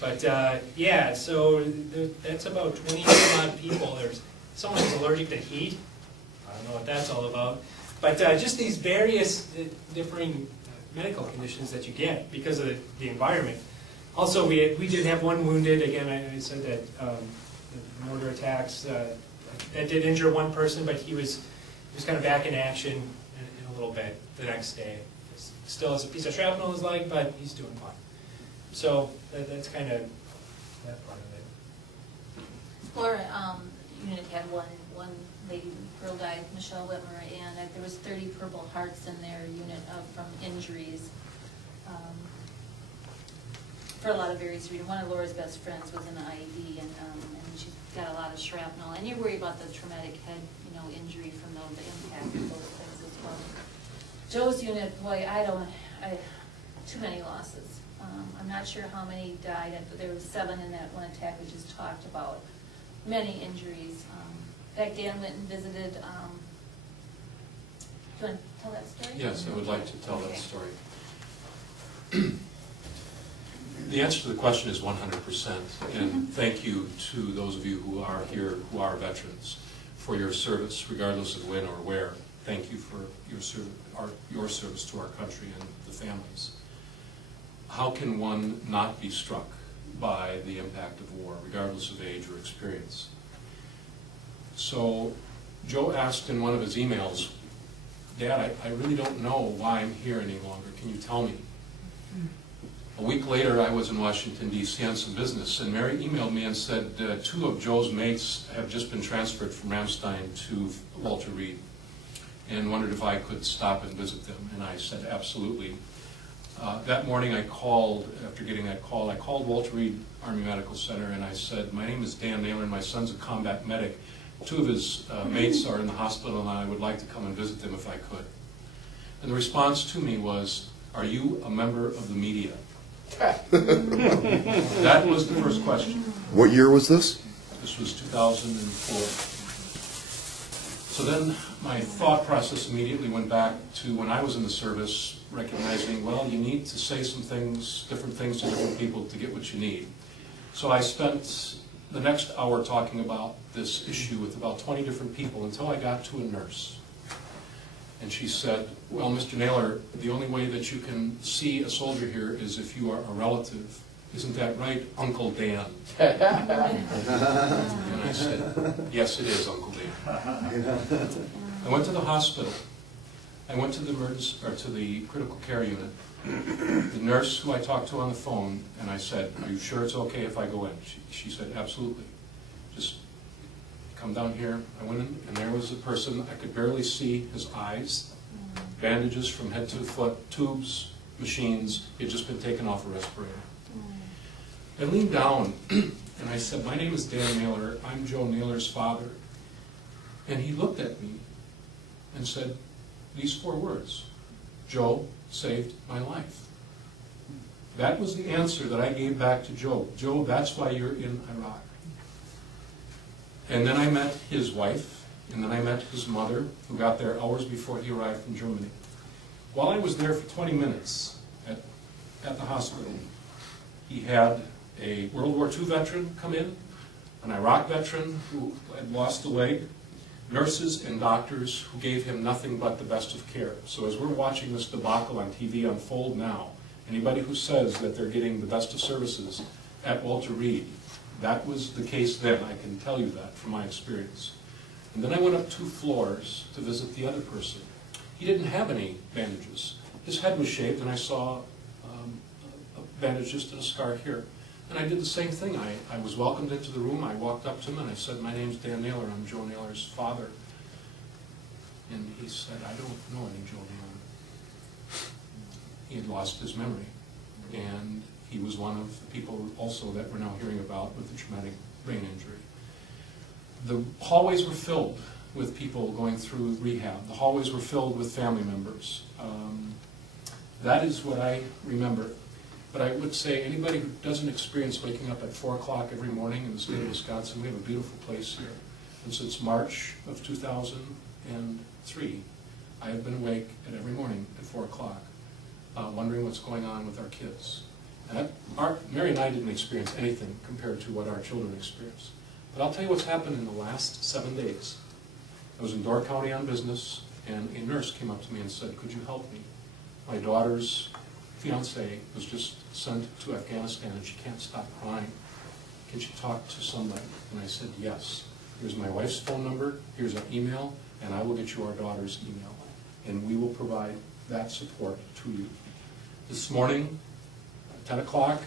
But yeah, so that's about 20-some-odd people. There's someone who's allergic to heat. I don't know what that's all about. But just these various differing medical conditions that you get because of the environment. Also, we did have one wounded. Again, I said that the mortar attacks that did injure one person, but he was kind of back in action in a little bit the next day. Still has a piece of shrapnel in his leg, but he's doing fine. So that's kind of that part of it. Our unit had one lady, girl died, Michelle Whitmer, and there was 30 Purple Hearts in their unit from injuries. For a lot of various reasons. One of Laura's best friends was in the IED, and she's got a lot of shrapnel. And you worry about the traumatic head, injury from the impact of those things as well. Joe's unit, boy, too many losses. I'm not sure how many died. There were 7 in that one attack we just talked about. Many injuries. In fact, Dan went and visited. Do you want to tell that story? Yes, I would like to tell that story. The answer to the question is 100%, and thank you to those of you who are here who are veterans for your service, regardless of when or where. Thank you for your service to our country and the families. How can one not be struck by the impact of war, regardless of age or experience? So Joe asked in one of his emails, Dad, I really don't know why I'm here any longer. Can you tell me? A week later, I was in Washington, D.C. on some business, and Mary emailed me and said 2 of Joe's mates have just been transferred from Ramstein to Walter Reed, and wondered if I could stop and visit them. And I said, absolutely. That morning I called, after getting that call, I called Walter Reed Army Medical Center, and I said, my name is Dan Naylor, and my son's a combat medic. 2 of his mates are in the hospital, and I would like to come and visit them if I could. And the response to me was, are you a member of the media? That was the first question. What year was this? This was 2004. So then my thought process immediately went back to when I was in the service, recognizing, well, you need to say some things, different things to different people to get what you need. So I spent the next hour talking about this issue with about 20 different people until I got to a nurse. And she said, well, Mr. Naylor, the only way that you can see a soldier here is if you are a relative. Isn't that right, Uncle Dan? And I said, yes, it is, Uncle Dan. I went to the hospital. I went to the critical care unit. The nurse who I talked to on the phone, and I said, are you sure it's okay if I go in? She said, absolutely. Just come down here. I went in, and there was a person. I could barely see his eyes. Bandages from head to foot, tubes, machines. He had just been taken off a respirator. I leaned down, and I said, my name is Dan Naylor. I'm Joe Naylor's father. And he looked at me and said these 4 words, Joe saved my life. That was the answer that I gave back to Joe. Joe, that's why you're in Iraq. And then I met his wife, and then I met his mother, who got there hours before he arrived from Germany. While I was there for 20 minutes at the hospital, he had a World War II veteran come in, an Iraq veteran who had lost a leg, nurses and doctors who gave him nothing but the best of care. So as we're watching this debacle on TV unfold now, anybody who says that they're getting the best of services at Walter Reed, that was the case then. I can tell you that from my experience. And then I went up 2 floors to visit the other person. He didn't have any bandages. His head was shaved, and I saw a bandage, just a scar here. And I did the same thing. I was welcomed into the room. I walked up to him, and I said, my name's Dan Naylor. I'm Joe Naylor's father. And he said, I don't know any Joe Naylor. He had lost his memory. And he was one of the people also that we're now hearing about with the traumatic brain injury. The hallways were filled with people going through rehab. The hallways were filled with family members. That is what I remember. But I would say anybody who doesn't experience waking up at 4 o'clock every morning in the state of Wisconsin, we have a beautiful place here. And since March of 2003, I have been awake at every morning at 4 o'clock, wondering what's going on with our kids. And Mary and I didn't experience anything compared to what our children experienced. But I'll tell you what's happened in the last 7 days. I was in Door County on business, and a nurse came up to me and said, could you help me? My daughter's fiance was just sent to Afghanistan and she can't stop crying. Can she talk to somebody? And I said, yes. Here's my wife's phone number, here's our email, and I will get you our daughter's email. And we will provide that support to you. This morning, at 10 o'clock,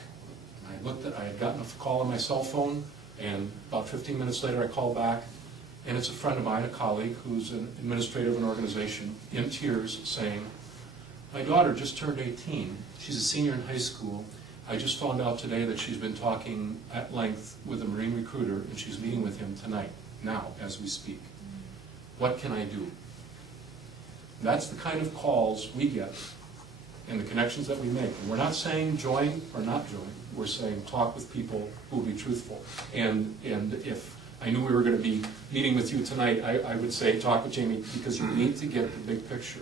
I had gotten a call on my cell phone, and about 15 minutes later I called back, and it's a friend of mine, a colleague, who's an administrator of an organization, in tears, saying, my daughter just turned 18. She's a senior in high school. I just found out today that she's been talking at length with a Marine recruiter, and she's meeting with him tonight, now, as we speak. What can I do? That's the kind of calls we get and the connections that we make. And we're not saying join or not join. We're saying talk with people who will be truthful. And if I knew we were going to be meeting with you tonight, I would say talk with Jamie, because you need to get the big picture.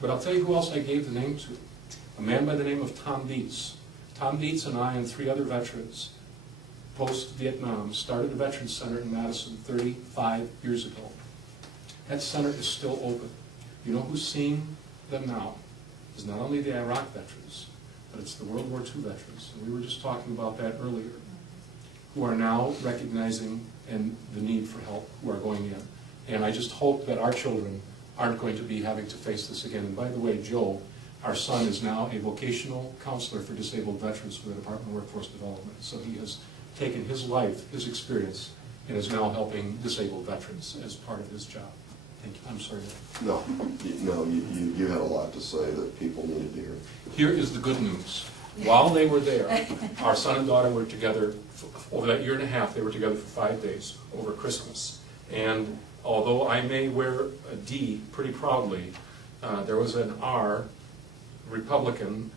But I'll tell you who else I gave the name to. A man by the name of Tom Dietz. Tom Dietz and I and 3 other veterans, post-Vietnam, started a Veterans Center in Madison 35 years ago. That center is still open. You know who's seeing them now? Is not only the Iraq veterans, but it's the World War II veterans. And we were just talking about that earlier, who are now recognizing and the need for help, who are going in. And I just hope that our children aren't going to be having to face this again. And by the way, Joe, our son, is now a vocational counselor for disabled veterans for the Department of Workforce Development. So he has taken his life, his experience, and is now helping disabled veterans as part of his job. Thank you. I'm sorry. No, you had a lot to say that people needed to hear. Here is the good news. While they were there, our son and daughter were together, over that year and a half, they were together for 5 days over Christmas. And although I may wear a D pretty proudly, there was an R, Republican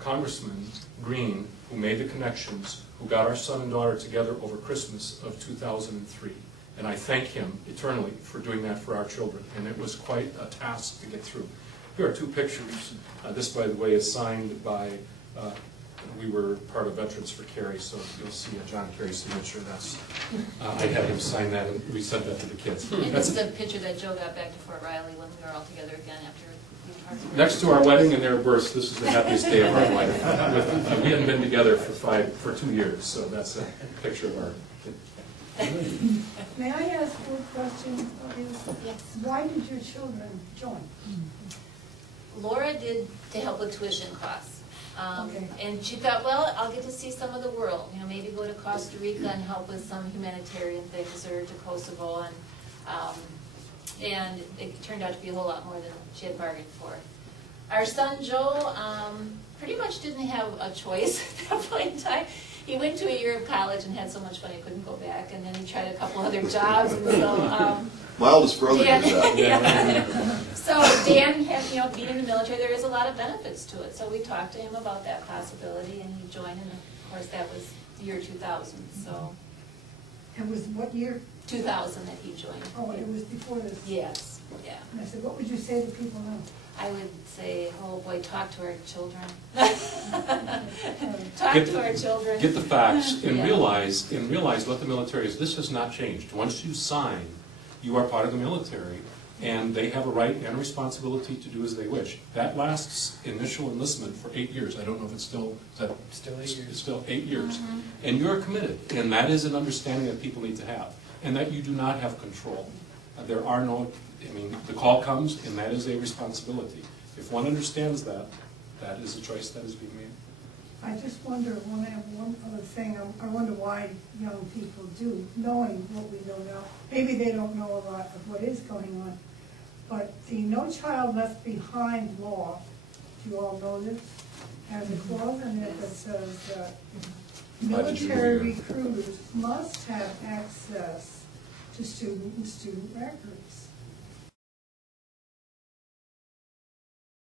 Congressman Green, who made the connections, who got our son and daughter together over Christmas of 2003. And I thank him eternally for doing that for our children. And it was quite a task to get through. Here are 2 pictures. This, by the way, is signed by, we were part of Veterans for Carey, so you'll see a John Kerry signature. That's, I had him sign that, and we sent that to the kids. And this is the picture that Joe got back to Fort Riley when we were all together again after we talked. Next to our wedding and their births, this is the happiest day of our life. We hadn't been together for 2 years, so that's a picture of our. May I ask one question? Yes. Why did your children join? Laura did to help with tuition costs. Okay. And she thought, well, I'll get to see some of the world. You know, maybe go to Costa Rica and help with some humanitarian things, or to Kosovo, and it turned out to be a whole lot more than she had bargained for. Our son Joe pretty much didn't have a choice at that point in time. He went to a year of college and had so much fun he couldn't go back, and then he tried a couple other jobs, and so. My oldest brother did that. Yeah. So Dan had, being in the military, there is a lot of benefits to it. So we talked to him about that possibility, and he joined, and of course that was the year 2000. So. It was what year? 2000 that he joined. Oh, it was before this? Yes. Yeah. And I said, what would you say to people now? I would say, oh boy, talk to our children. Talk to our children. Get the facts and Yeah. realize what the military is. This has not changed. Once you sign, you are part of the military, and they have a right and a responsibility to do as they wish. That lasts initial enlistment for 8 years. I don't know if it's still, is that Still 8 years. It's still 8 years. And you're committed, and that is an understanding that people need to have, and that you do not have control. There are no, the call comes, and that is a responsibility. If one understands that, that is a choice that is being made. I just wonder, one other thing, I wonder why young people do, knowing what we know now. Maybe they don't know a lot of what is going on, but the No Child Left Behind law, do you all know this? Has a clause in it that says that military recruiters must have access to student records.